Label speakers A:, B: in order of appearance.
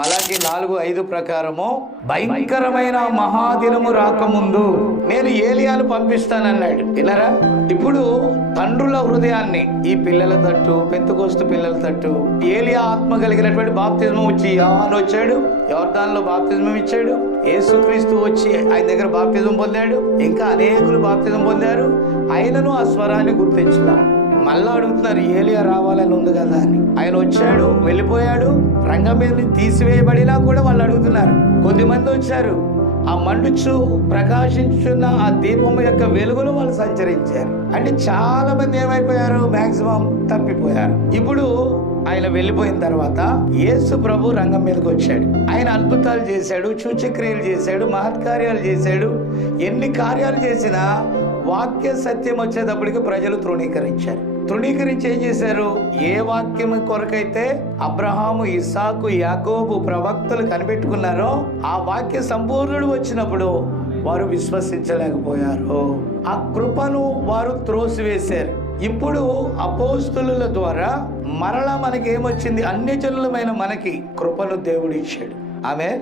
A: మలాకి నాలుగు ఐదు ప్రకారము భయంకరమైన మహాదినము రాకముందు నేను ఏలియాను పంపిస్తానన్నాడు. వినరా ఇప్పుడు తండ్రుల హృదయాన్ని ఈ పిల్లల తట్టు పెంతుకోస్తు పిల్లల తట్టు ఏలియా ఆత్మ కలిగినటువంటి బాప్తిజం వచ్చి యోహాన్ వచ్చాడు యోర్దాన్లో బాప్తిజం ఇచ్చాడు యేసుక్రీస్తు వచ్చి ఆయన దగ్గర బాప్తిజం పొందాడు ఇంకా అనేకులు బాప్తిజం పొందారు ఆయనను ఆ స్వరాన్ని గుర్తించున్నాడు మళ్ళా అడుగుతున్నారు ఏలియా రావాలని ఉంది కదా అని. ఆయన వచ్చాడు వెళ్ళిపోయాడు రంగం మీద నుంచి తీసివేయబడినా కూడా వాళ్ళు అడుగుతున్నారు. కొద్దిమంది వచ్చారు. ఆ మండుచు ప్రకాశించున్న ఆ దీపం యొక్క వెలుగులో వాళ్ళు సంచరించారు. అంటే చాలా మంది ఏమైపోయారు? మాక్సిమం తప్పిపోయారు. ఇప్పుడు ఆయన వెళ్ళిపోయిన తర్వాత యేసు ప్రభు రంగం మీదకి వచ్చాడు. ఆయన అద్భుతాలు చేశాడు సూచక్రియలు చేశాడు మహత్కార్యాలు చేశాడు. ఎన్ని కార్యాలు చేసినా వాక్య సత్యం వచ్చేటప్పటికి ప్రజలు తృణీకరించారు. తృణీకరించి ఏం చేశారు? ఏ వాక్యం కొరకైతే అబ్రహాము ఇసాకు యాకోబు ప్రవక్తలు కనిపెట్టుకున్నారో ఆ వాక్య సంపూర్ణుడు వచ్చినప్పుడు వారు విశ్వసించలేకపోయారు. ఆ కృపను వారు త్రోసివేశారు. ఇప్పుడు అపోస్తుల ద్వారా మరలా మనకి ఏమొచ్చింది అన్యజనులమైన మనకి కృపను దేవుడు ఇచ్చాడు. ఆమె